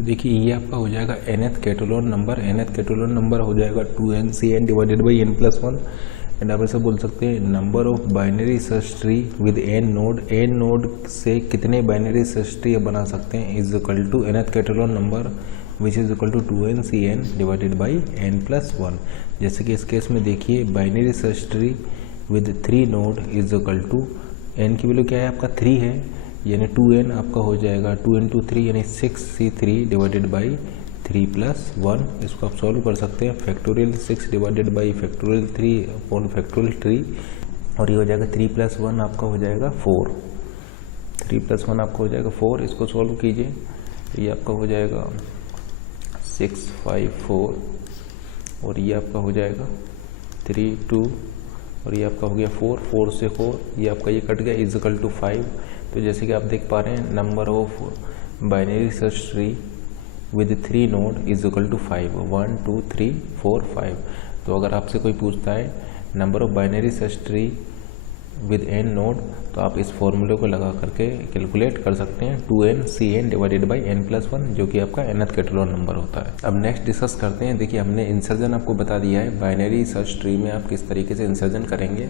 तो देखिए ये आपका हो जाएगा nth Catalan number. nth Catalan number हो जाएगा 2nCn divided by n+1। And आप ऐसा बोल सकते हैं number of binary search tree with n node. n node से कितने बाइनरी सर्च ट्री बना सकते हैं is equal to nth Catalan number which is equal to 2nCn divided by n+1। जैसे कि इस केस में देखिए binary search tree with 3 node is equal to n की वैल्यू क्या है आपका 3 है, यानी 2n आपका हो जाएगा 2 इंटू 3 यानी 6c3 डिवाइडेड बाई 3+1। इसको आप सॉल्व कर सकते हैं factorial 6 divided by factorial 3 upon factorial 3 और ये हो जाएगा 3+1 आपका हो जाएगा 4। 3+1 आपका हो जाएगा 4। इसको सॉल्व कीजिए, ये आपका हो जाएगा 654 और ये आपका हो जाएगा 3 2 और ये आपका हो गया 4 4 से 4 ये आपका ये कट गया इज इक्वल टू 5। तो जैसे कि आप देख पा रहे हैं number of binary search tree with 3 node is equal to 5 1 2 3 4 5। तो अगर आपसे कोई पूछता है number of binary search tree with n node तो आप इस फॉर्मूले को लगा करके कैलकुलेट कर सकते हैं 2nCn डिवाइडेड बाई n+1 जो कि आपका nth कैटलोन नंबर होता है। अब नेक्स्ट डिस्कस करते हैं। देखिए हमने इंसर्जन आपको बता दिया है, बाइनरी सर्च ट्री में आप किस तरीके से इंसर्जन करेंगे।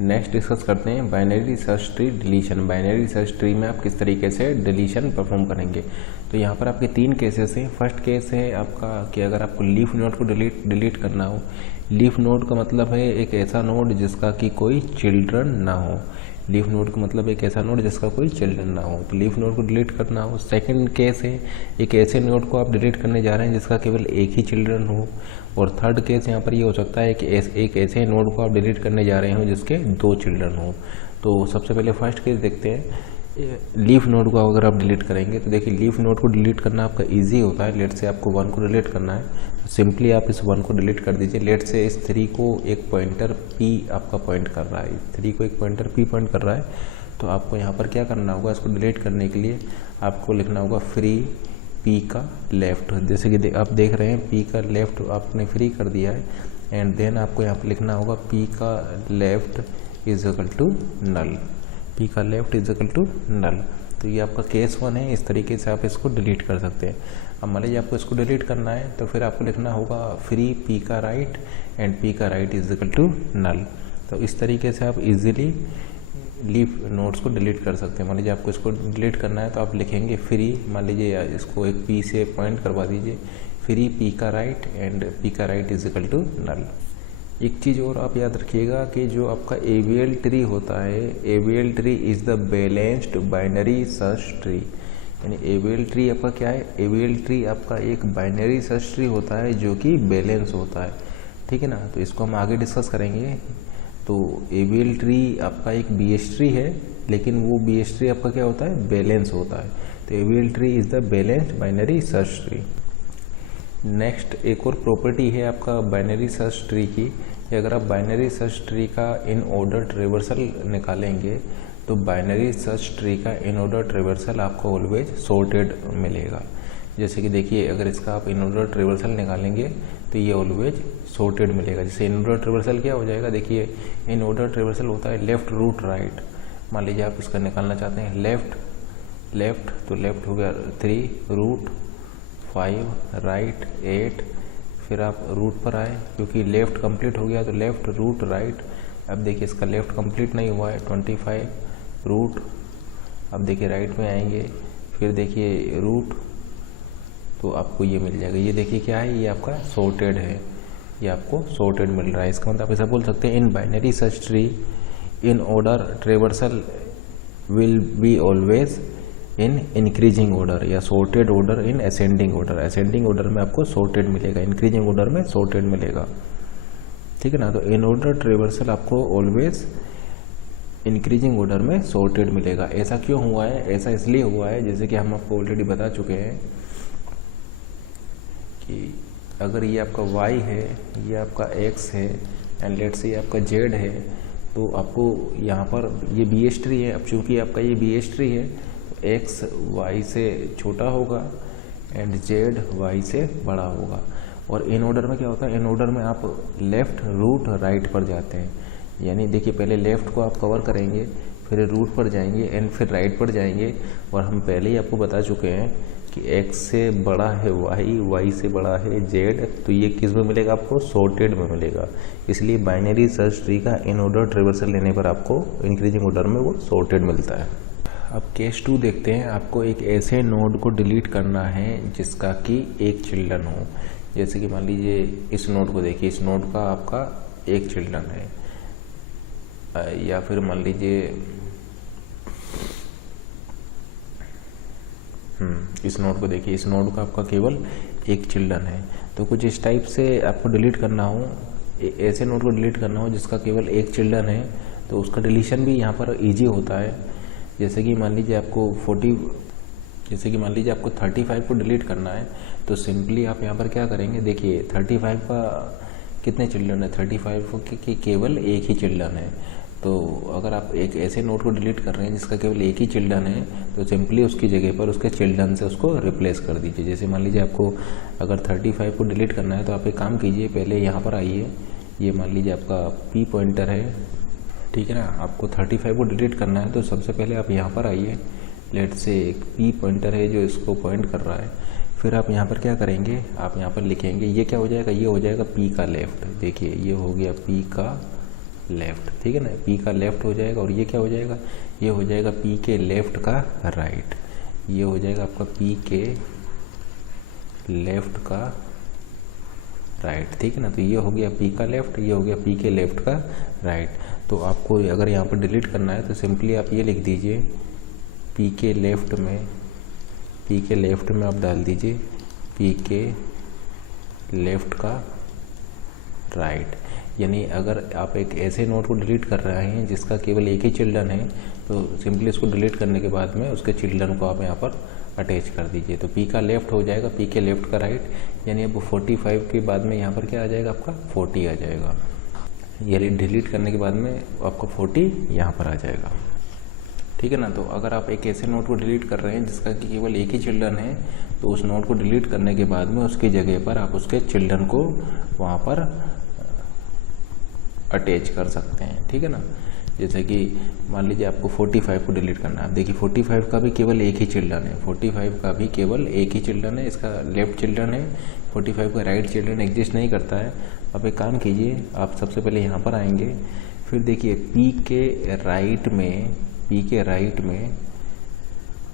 नेक्स्ट डिस्कस करते हैं binary search tree deletion. Binary search tree में आप किस तरीके से डिलीशन परफॉर्म करेंगे। तो यहाँ पर आपके 3 केसेस हैं। फर्स्ट केस है आपका कि अगर आपको लीफ नोड को डिलीट करना हो। लीफ नोड का मतलब है एक ऐसा नोड जिसका कि कोई चिल्ड्रन ना हो। लीफ नोड का मतलब एक ऐसा नोड जिसका कोई चिल्ड्रन ना हो, तो लीफ नोड को डिलीट करना हो। सेकंड केस है एक ऐसे नोड को आप डिलीट करने जा रहे हैं जिसका केवल एक ही चिल्ड्रन हो। और थर्ड केस यहाँ पर ये हो सकता है कि एक ऐसे नोड को आप डिलीट करने जा रहे हो जिसके 2 चिल्ड्रन हो। तो सबसे पहले फर्स्ट केस देखते हैं। लीफ नोड को अगर आप डिलीट करेंगे तो देखिए लीफ नोड को डिलीट करना आपका इजी होता है। लेट से आपको 1 को डिलीट करना है तो सिंपली आप इस 1 को डिलीट कर दीजिए। लेट से इस 3 को एक पॉइंटर p आपका पॉइंट कर रहा है, 3 को एक पॉइंटर p पॉइंट कर रहा है। तो आपको यहाँ पर क्या करना होगा, इसको डिलीट करने के लिए आपको लिखना होगा फ्री p का लेफ्ट। जैसे कि आप देख रहे हैं p का लेफ्ट आपने फ्री कर दिया है एंड देन आपको यहाँ पर लिखना होगा p का left is equal to null. p का left is equal to null. तो ये आपका केस 1 है। इस तरीके से आप इसको डिलीट कर सकते हैं। अब मान लीजिए आपको इसको डिलीट करना है तो फिर आपको लिखना होगा फ्री p का राइट एंड p का right is equal to null. तो इस तरीके से आप इजीली लीफ नोड्स को डिलीट कर सकते हैं। मान लीजिए आपको इसको डिलीट करना है तो आप लिखेंगे फ्री, मान लीजिए इसको एक p से पॉइंट करवा दीजिए, फ्री p का राइट एंड p का right is equal to null. एक चीज़ और आप याद रखिएगा कि जो आपका AVL ट्री होता है, AVL tree is the balanced binary search tree. यानी AVL ट्री आपका क्या है, AVL ट्री आपका एक बाइनरी सर्च ट्री होता है जो कि बैलेंस होता है, ठीक है ना। तो इसको हम आगे डिस्कस करेंगे। तो AVL ट्री आपका एक BH ट्री है, लेकिन वो BH ट्री आपका क्या होता है, बैलेंस होता है। तो AVL tree is the balanced binary search tree. Next एक और प्रॉपर्टी है आपका बाइनरी सर्च ट्री की कि अगर आप बाइनरी सर्च ट्री का इन ऑर्डर ट्रेवर्सल निकालेंगे तो बाइनरी सर्च ट्री का इन ऑर्डर ट्रेवर्सल आपको ऑलवेज सॉर्टेड मिलेगा। जैसे कि देखिए अगर इसका आप इन ऑर्डर ट्रेवर्सल निकालेंगे तो ये ऑलवेज सॉर्टेड मिलेगा। जैसे इन ऑर्डर ट्रेवर्सल क्या हो जाएगा, देखिए इन ऑर्डर ट्रेवर्सल होता है लेफ्ट रूट राइट। मान लीजिए आप इसका निकालना चाहते हैं लेफ्ट तो लेफ्ट हो गया 3 रूट 5 राइट 8, फिर आप रूट पर आए क्योंकि लेफ्ट कंप्लीट हो गया तो लेफ्ट रूट राइट। अब देखिए इसका लेफ्ट कंप्लीट नहीं हुआ है 25 रूट। अब देखिए राइट में आएंगे, फिर देखिए रूट, तो आपको ये मिल जाएगा। ये देखिए क्या है, ये आपका सॉर्टेड है, ये आपको सॉर्टेड मिल रहा है। इसका मतलब आप ऐसा बोल सकते हैं in binary search tree in order traversal will be always in increasing order या sorted order in ascending order. Ascending order में आपको सॉर्टेड मिलेगा, इंक्रीजिंग ऑर्डर में सॉर्टेड मिलेगा, ठीक है ना। तो इन ऑर्डर ट्रेवर्सल आपको ऑलवेज इंक्रीजिंग ऑर्डर में सॉर्टेड मिलेगा। ऐसा क्यों हुआ है, ऐसा इसलिए हुआ है जैसे कि हम आपको ऑलरेडी बता चुके हैं कि अगर ये आपका y है, ये आपका x है एंड लेट से ये आपका z है, तो आपको यहाँ पर ये BH ट्री है। अब चूंकि आपका ये BH ट्री है x y से छोटा होगा एंड z y से बड़ा होगा। और इन ऑर्डर में क्या होता है, इन ऑर्डर में आप लेफ्ट रूट राइट पर जाते हैं। यानी देखिए पहले लेफ्ट को आप कवर करेंगे, फिर रूट पर जाएंगे एंड फिर राइट पर जाएंगे। और हम पहले ही आपको बता चुके हैं कि x से बड़ा है y, y से बड़ा है z, तो ये किस में मिलेगा आपको? सॉर्टेड में मिलेगा। इसलिए बाइनरी सर्च ट्री का इन ऑर्डर ट्रेवर्सल लेने पर आपको इंक्रीजिंग ऑर्डर में वो सॉर्टेड मिलता है। अब केस 2 देखते हैं। आपको एक ऐसे नोड को डिलीट करना है जिसका कि एक चिल्ड्रन हो। जैसे कि मान लीजिए इस नोड को देखिए, इस नोड का आपका एक चिल्ड्रन है, या फिर मान लीजिए इस नोड को देखिए, इस नोड का आपका केवल एक चिल्ड्रन है। तो कुछ इस टाइप से आपको डिलीट करना हो, ऐसे नोड को डिलीट करना हो जिसका केवल एक चिल्ड्रन है, तो उसका डिलीशन भी यहाँ पर इजी होता है। जैसे कि मान लीजिए आपको 35 को डिलीट करना है, तो सिंपली आप यहाँ पर क्या करेंगे, देखिए 35 का कितने चिल्ड्रन है? 35 की केवल एक ही चिल्ड्रन है। तो अगर आप एक ऐसे नोड को डिलीट कर रहे हैं जिसका केवल एक ही चिल्ड्रन है, तो सिंपली उसकी जगह पर उसके चिल्ड्रन से उसको रिप्लेस कर दीजिए। जैसे मान लीजिए आपको अगर 35 को डिलीट करना है, तो आप एक काम कीजिए, पहले यहाँ पर आइए, ये मान लीजिए आपका P पॉइंटर है, ठीक है ना। आपको 35 को डिलीट करना है, तो सबसे पहले आप यहाँ पर आइए, लेट से एक P पॉइंटर है जो इसको पॉइंट कर रहा है। फिर आप यहाँ पर क्या करेंगे, आप यहाँ पर लिखेंगे, ये क्या हो जाएगा? ये हो जाएगा P का लेफ्ट। देखिए ये हो गया P का लेफ्ट, ठीक है ना। P का लेफ्ट हो जाएगा, और ये क्या हो जाएगा? ये हो जाएगा P के लेफ्ट का राइट। ये हो जाएगा आपका P के लेफ्ट का राइट, ठीक है ना। तो ये हो गया P का लेफ्ट, ये हो गया P के लेफ्ट का राइट। तो आपको अगर यहाँ पर डिलीट करना है, तो सिंपली आप ये लिख दीजिए, P के लेफ्ट में आप डाल दीजिए P के लेफ्ट का राइट। यानी अगर आप एक ऐसे नोड को डिलीट कर रहे हैं जिसका केवल एक ही चिल्ड्रन है, तो सिंपली इसको डिलीट करने के बाद में उसके चिल्ड्रन को आप यहाँ पर अटैच कर दीजिए। तो P का लेफ्ट हो जाएगा P के लेफ्ट का राइट, यानी अब 45 के बाद में यहाँ पर क्या आ जाएगा? आपका 40 आ जाएगा। यानी डिलीट करने के बाद में आपका 40 यहाँ पर आ जाएगा, ठीक है ना। तो अगर आप एक ऐसे नोड को डिलीट कर रहे हैं जिसका कि केवल एक ही चिल्ड्रन है, तो उस नोड को डिलीट करने के बाद में उसकी जगह पर आप उसके चिल्ड्रन को वहाँ पर अटैच कर सकते हैं, ठीक है ना। जैसे कि मान लीजिए आपको 45 को डिलीट करना है। आप देखिए 45 का भी केवल एक ही चिल्ड्रन है, 45 का भी केवल एक ही चिल्ड्रन है, इसका लेफ्ट चिल्ड्रन है, 45 का राइट चिल्ड्रन एग्जिस्ट नहीं करता है। आप एक काम कीजिए, आप सबसे पहले यहाँ पर आएंगे, फिर देखिए P के राइट में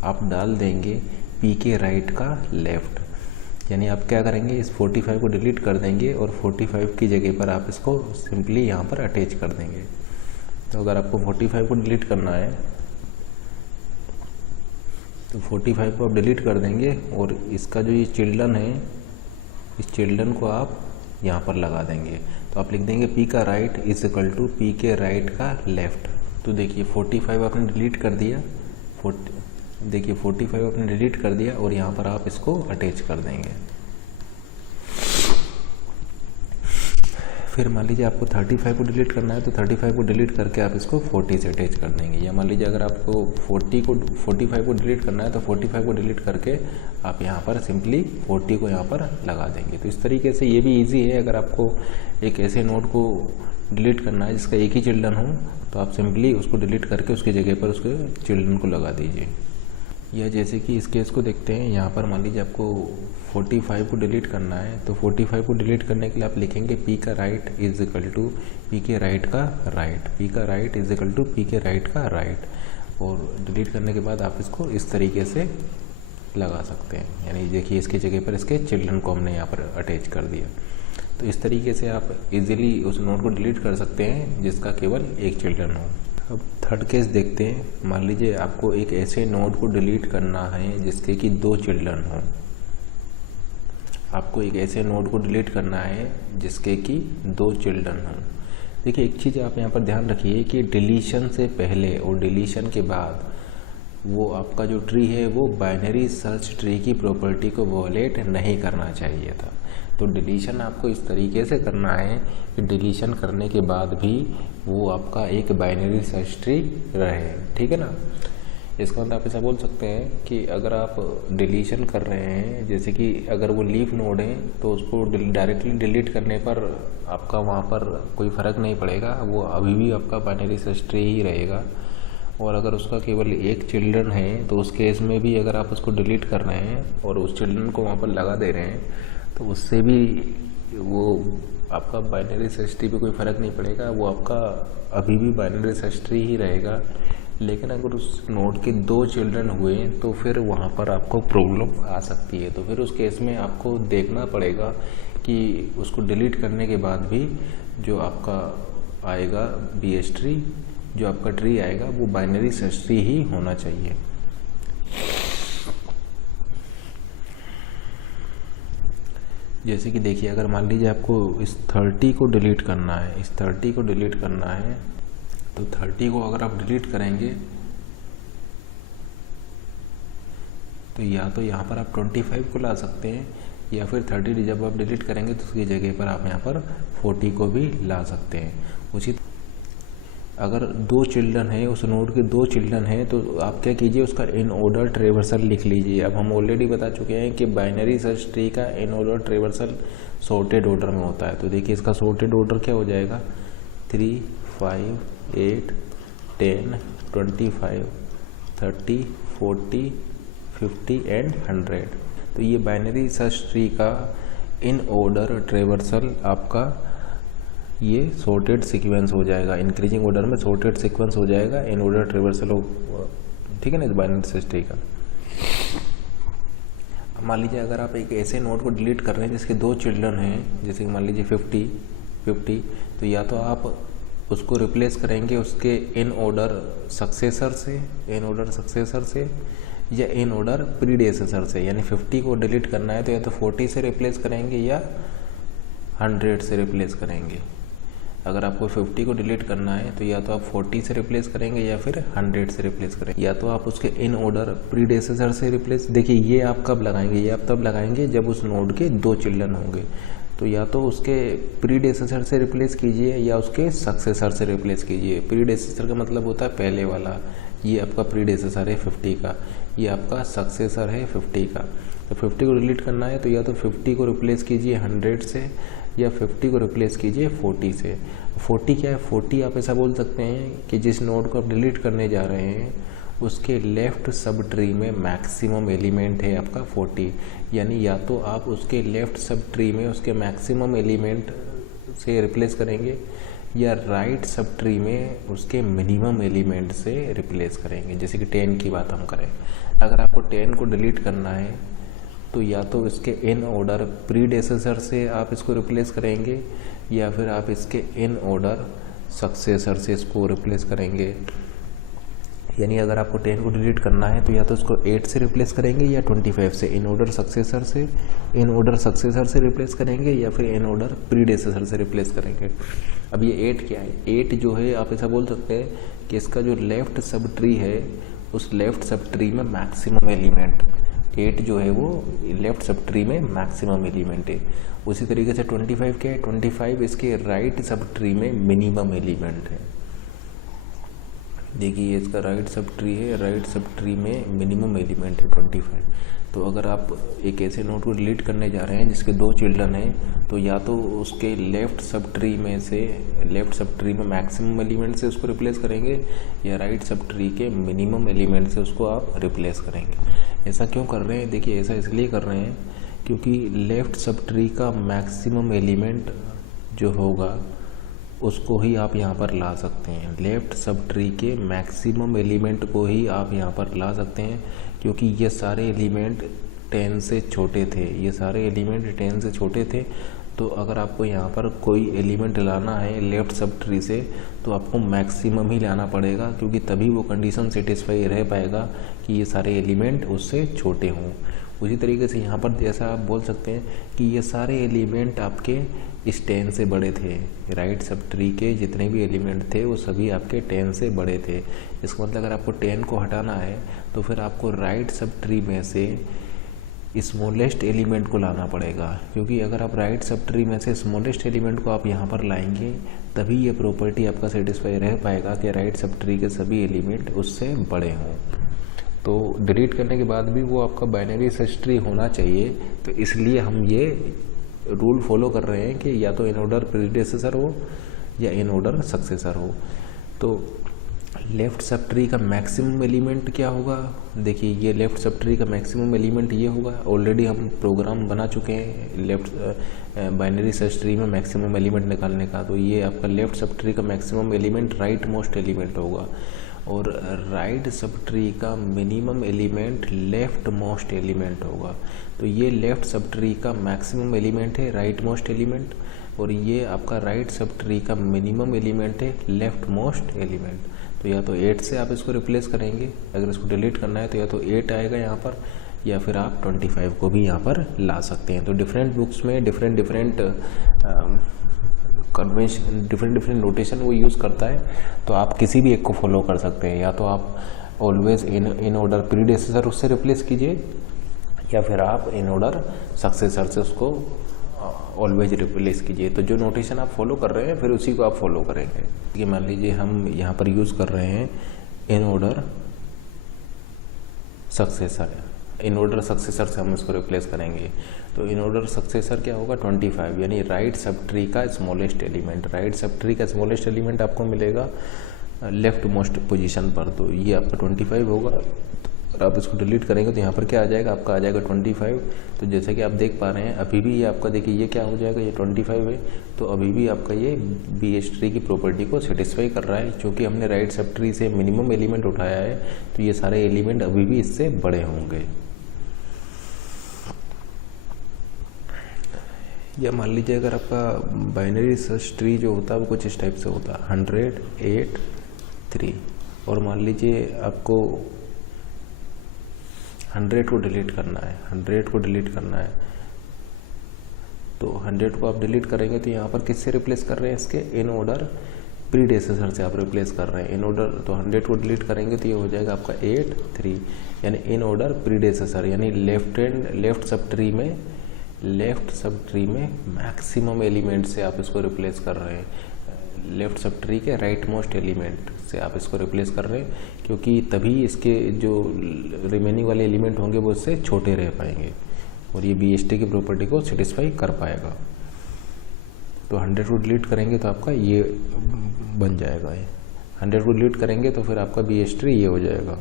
आप डाल देंगे P के राइट का लेफ्ट। यानी आप क्या करेंगे, इस 45 को डिलीट कर देंगे और 45 की जगह पर आप इसको सिंपली यहाँ पर अटैच कर देंगे। तो अगर आपको 45 को डिलीट करना है, तो 45 को आप डिलीट कर देंगे, और इसका जो ये चिल्ड्रन है, इस चिल्ड्रन को आप यहाँ पर लगा देंगे। तो आप लिख देंगे P का right is equal to P के राइट का लेफ्ट। तो देखिए 45 आपने डिलीट कर दिया, 45 आपने डिलीट कर दिया, और यहाँ पर आप इसको अटैच कर देंगे। फिर मान लीजिए आपको 35 को डिलीट करना है, तो 35 को डिलीट करके आप इसको 40 से अटैच कर देंगे। या मान लीजिए अगर आपको 45 को डिलीट करना है, तो 45 को डिलीट करके आप यहाँ पर सिंपली 40 को यहाँ पर लगा देंगे। तो इस तरीके से ये भी इजी है। अगर आपको एक ऐसे नोड को डिलीट करना है जिसका एक ही चिल्ड्रन हो, तो आप सिंपली उसको डिलीट करके उसकी जगह पर उसके चिल्ड्रन को लगा दीजिए। या जैसे कि इस केस को देखते हैं, यहाँ पर मान लीजिए आपको 45 को डिलीट करना है, तो 45 को डिलीट करने के लिए आप लिखेंगे P का right is equal to P के राइट का राइट, P का right is equal to P के राइट का राइट। और डिलीट करने के बाद आप इसको इस तरीके से लगा सकते हैं। यानी देखिए इसकी जगह पर इसके चिल्ड्रन को हमने यहाँ पर अटैच कर दिया। तो इस तरीके से आप इजीली उस नोड को डिलीट कर सकते हैं जिसका केवल एक चिल्ड्रन हो। अब थर्ड केस देखते हैं। मान लीजिए आपको एक ऐसे नोड को डिलीट करना है जिसके कि 2 चिल्ड्रन हो। आपको एक ऐसे नोड को डिलीट करना है जिसके कि 2 चिल्ड्रन हो। देखिए एक चीज़ आप यहाँ पर ध्यान रखिए कि डिलीशन से पहले और डिलीशन के बाद वो आपका जो ट्री है वो बाइनरी सर्च ट्री की प्रॉपर्टी को वॉलेट नहीं करना चाहिए था। तो डिलीशन आपको इस तरीके से करना है कि डिलीशन करने के बाद भी वो आपका एक बाइनरी सर्च ट्री रहे, ठीक है ना। इसका मतलब आप ऐसा बोल सकते हैं कि अगर आप डिलीशन कर रहे हैं, जैसे कि अगर वो लीफ नोड है तो उसको डायरेक्टली डिलीट करने पर आपका वहाँ पर कोई फ़र्क नहीं पड़ेगा, वो अभी भी आपका बाइनरी सर्च ट्री ही रहेगा। और अगर उसका केवल एक चिल्ड्रन है तो उस केस में भी अगर आप उसको डिलीट कर रहे हैं और उस चिल्ड्रन को वहाँ पर लगा दे रहे हैं तो उससे भी वो आपका बाइनरी सर्च ट्री पे कोई फ़र्क नहीं पड़ेगा, वो आपका अभी भी बाइनरी सर्च ट्री ही रहेगा। लेकिन अगर उस नोड के 2 चिल्ड्रन हुए तो फिर वहाँ पर आपको प्रॉब्लम आ सकती है। तो फिर उस केस में आपको देखना पड़ेगा कि उसको डिलीट करने के बाद भी जो आपका आएगा BH ट्री, जो आपका ट्री आएगा वो बाइनरी सर्च ट्री ही होना चाहिए। जैसे कि देखिए, अगर मान लीजिए आपको इस 30 को डिलीट करना है, इस 30 को डिलीट करना है, तो 30 को अगर आप डिलीट करेंगे तो या तो यहाँ पर आप 25 को ला सकते हैं, या फिर 30 जब आप डिलीट करेंगे तो उसकी जगह पर आप यहाँ पर 40 को भी ला सकते हैं। उसी अगर 2 चिल्ड्रन है, उस नोड के 2 चिल्ड्रन हैं, तो आप क्या कीजिए, उसका इन ऑर्डर ट्रेवर्सल लिख लीजिए। अब हम ऑलरेडी बता चुके हैं कि बाइनरी सर्च ट्री का इन ऑर्डर ट्रेवर्सल सॉर्टेड ऑर्डर में होता है। तो देखिए इसका सॉर्टेड ऑर्डर क्या हो जाएगा, 3, 5, 8, 10, 25, 30, 40, 50 एंड 100। तो ये बाइनरी सर्च ट्री का इन ऑर्डर ट्रेवर्सल आपका ये सॉर्टेड सीक्वेंस हो जाएगा, इंक्रीजिंग ऑर्डर में सॉर्टेड सीक्वेंस हो जाएगा इन ऑर्डर ट्रेवर्सल, ठीक है ना, बाइनरी सर्च ट्री का। मान लीजिए अगर आप एक ऐसे नोड को डिलीट कर रहे हैं जिसके 2 चिल्ड्रन हैं, जैसे कि मान लीजिए 50, तो या तो आप उसको रिप्लेस करेंगे उसके इन ऑर्डर सक्सेसर से, या इन ऑर्डर प्रीडेसेसर से। यानी 50 को डिलीट करना है तो या तो 40 से रिप्लेस करेंगे या 100 से रिप्लेस करेंगे। अगर आपको 50 को डिलीट करना है तो या तो आप 40 से रिप्लेस करेंगे या फिर 100 से रिप्लेस करेंगे, या तो आप उसके इन ऑर्डर प्रीडेसेसर से रिप्लेस। देखिए ये आप कब लगाएंगे, ये आप तब लगाएंगे जब उस नोड के 2 चिल्ड्रन होंगे। तो या तो उसके प्रीडेसेसर से रिप्लेस कीजिए या उसके सक्सेसर से रिप्लेस कीजिए। प्रीडेसेसर का मतलब होता है पहले वाला, ये आपका प्रीडेसेसर है 50 का, ये आपका सक्सेसर है 50 का। तो 50 को डिलीट करना है तो या तो 50 को रिप्लेस कीजिए 100 से, या 50 को रिप्लेस कीजिए 40 से। 40 क्या है, 40 आप ऐसा बोल सकते हैं कि जिस नोड को आप डिलीट करने जा रहे हैं उसके लेफ्ट सब ट्री में मैक्सिमम एलिमेंट है आपका 40। यानी या तो आप उसके लेफ्ट सब ट्री में उसके मैक्सिमम एलिमेंट से रिप्लेस करेंगे या राइट सब ट्री में उसके मिनिमम एलिमेंट से रिप्लेस करेंगे। जैसे कि 10 की बात हम करें, अगर आपको 10 को डिलीट करना है तो या तो इसके इन ऑर्डर प्रीडेसेसर से आप इसको रिप्लेस करेंगे या फिर आप इसके इन ऑर्डर सक्सेसर से इसको रिप्लेस करेंगे। यानी अगर आपको 10 को डिलीट करना है तो या तो इसको 8 से रिप्लेस करेंगे या 25 से, इन ऑर्डर सक्सेसर से रिप्लेस करेंगे या फिर इन ऑर्डर प्रीडेसेसर से रिप्लेस करेंगे। अब ये 8 क्या है, 8 जो है आप ऐसा बोल सकते हैं कि इसका जो लेफ्ट सब ट्री है उस लेफ्ट सब ट्री में मैक्सिमम एलिमेंट 8 जो है वो लेफ्ट सब ट्री में मैक्सिमम एलिमेंट है। उसी तरीके से 25 क्या है, 25 इसके राइट सब ट्री में मिनिमम एलिमेंट है। देखिए इसका राइट सब ट्री है, राइट सब ट्री में मिनिमम एलिमेंट है 25। तो अगर आप एक ऐसे नोड को डिलीट करने जा रहे हैं जिसके 2 चिल्ड्रन हैं तो या तो उसके लेफ्ट सब ट्री में मैक्सिमम एलिमेंट से उसको रिप्लेस करेंगे या राइट सब ट्री के मिनिमम एलिमेंट से उसको आप रिप्लेस करेंगे। ऐसा क्यों कर रहे हैं, देखिए ऐसा इसलिए कर रहे हैं क्योंकि लेफ्ट सब ट्री का मैक्सिमम एलिमेंट जो होगा उसको ही आप यहाँ पर ला सकते हैं। लेफ्ट सब ट्री के मैक्सिमम एलिमेंट को ही आप यहाँ पर ला सकते हैं क्योंकि ये सारे एलिमेंट 10 से छोटे थे। तो अगर आपको यहाँ पर कोई एलिमेंट लाना है लेफ्ट सब ट्री से तो आपको मैक्सिमम ही लाना पड़ेगा, क्योंकि तभी वो कंडीशन सेटिस्फाई रह पाएगा कि ये सारे एलिमेंट उससे छोटे हों। उसी तरीके से यहाँ पर जैसा आप बोल सकते हैं कि ये सारे एलिमेंट आपके इस 10 से बड़े थे, राइट सब ट्री के जितने भी एलिमेंट थे वो सभी आपके 10 से बड़े थे। इसका मतलब अगर आपको 10 को हटाना है तो फिर आपको राइट सब ट्री में से स्मॉलेस्ट एलिमेंट को लाना पड़ेगा, क्योंकि अगर आप राइट सब ट्री में से स्मॉलेस्ट एलिमेंट को आप यहाँ पर लाएंगे तभी ये प्रॉपर्टी आपका सेटिस्फाई रह पाएगा कि राइट सब ट्री के सभी एलिमेंट उससे बड़े हों। तो डिलीट करने के बाद भी वो आपका बाइनरी सर्च ट्री होना चाहिए। तो इसलिए हम ये रूल फॉलो कर रहे हैं कि या तो इन ऑर्डर प्रीडेसेसर हो या इन ऑर्डर सक्सेसर हो। तो लेफ्ट सब ट्री का मैक्सिमम एलिमेंट क्या होगा, देखिए ये लेफ्ट सब ट्री का मैक्सिमम एलिमेंट ये होगा, ऑलरेडी हम प्रोग्राम बना चुके हैं लेफ्ट बाइनरी सर्च ट्री में मैक्सिमम एलिमेंट निकालने का। तो ये आपका लेफ्ट सब ट्री का maximum element right most element होगा, और राइट सब ट्री का minimum element left most element होगा। तो ये लेफ्ट सब ट्री का मैक्सिमम एलिमेंट है राइट मोस्ट एलिमेंट, और ये आपका राइट सब ट्री का मिनिमम एलिमेंट है लेफ्ट मोस्ट एलिमेंट। तो या तो 8 से आप इसको रिप्लेस करेंगे, अगर इसको डिलीट करना है तो या तो 8 आएगा यहाँ पर, या फिर आप 25 को भी यहाँ पर ला सकते हैं। तो डिफरेंट बुक्स में डिफरेंट कन्वेंशन डिफरेंट नोटेशन वो यूज़ करता है, तो आप किसी भी एक को फॉलो कर सकते हैं। या तो आप ऑलवेज इन ऑर्डर प्रीडेसेसर उससे रिप्लेस कीजिए, या फिर आप इन ऑर्डर सक्सेसर से उसको ऑलवेज रिप्लेस कीजिए। तो जो नोटेशन आप फॉलो कर रहे हैं फिर उसी को आप फॉलो करेंगे। ये मान लीजिए हम यहाँ पर यूज़ कर रहे हैं in order successor, in order successor से हम इसको रिप्लेस करेंगे। तो इन ऑर्डर सक्सेसर क्या होगा 25, यानी राइट सब ट्री का smallest element. Right sub tree का स्मॉलेस्ट एलिमेंट आपको मिलेगा लेफ्ट मोस्ट पोजीशन पर, तो ये आपका 25 होगा। और आप इसको डिलीट करेंगे तो यहाँ पर क्या आ जाएगा, आपका आ जाएगा 25। तो जैसे कि आप देख पा रहे हैं अभी भी ये आपका देखिए ये क्या हो जाएगा, ये 25 है, तो अभी भी आपका ये BH ट्री की प्रॉपर्टी को सेटिस्फाई कर रहा है। क्योंकि हमने राइट सब ट्री से मिनिमम एलिमेंट उठाया है, तो ये सारे एलिमेंट अभी भी इससे बड़े होंगे। या मान लीजिए अगर आपका बाइनरी सर्च ट्री जो होता है वो कुछ इस टाइप से होता है 100, 8, 3, और मान लीजिए आपको 100 को डिलीट करना है, 100 को डिलीट करना है। तो 100 को आप डिलीट करेंगे तो यहाँ पर किससे रिप्लेस कर रहे हैं, इसके इन ऑर्डर प्रीडेसेसर से आप रिप्लेस कर रहे हैं इन ऑर्डर। तो 100 को डिलीट करेंगे तो ये हो जाएगा आपका 8, 3, यानी इन ऑर्डर प्रीडेसेसर, यानी लेफ्ट सब ट्री में मैक्सिमम एलिमेंट से आप इसको रिप्लेस कर रहे हैं। लेफ्ट सब ट्री के राइट मोस्ट एलिमेंट से आप इसको रिप्लेस कर रहे हैं, क्योंकि तभी इसके जो रिमेनिंग वाले एलिमेंट होंगे वो इससे छोटे रह पाएंगे और ये BHT की प्रॉपर्टी को सेटिस्फाई कर पाएगा। तो 100 को डिलीट करेंगे तो आपका ये बन जाएगा, ये 100 को डिलीट करेंगे तो फिर आपका BH ट्री ये हो जाएगा।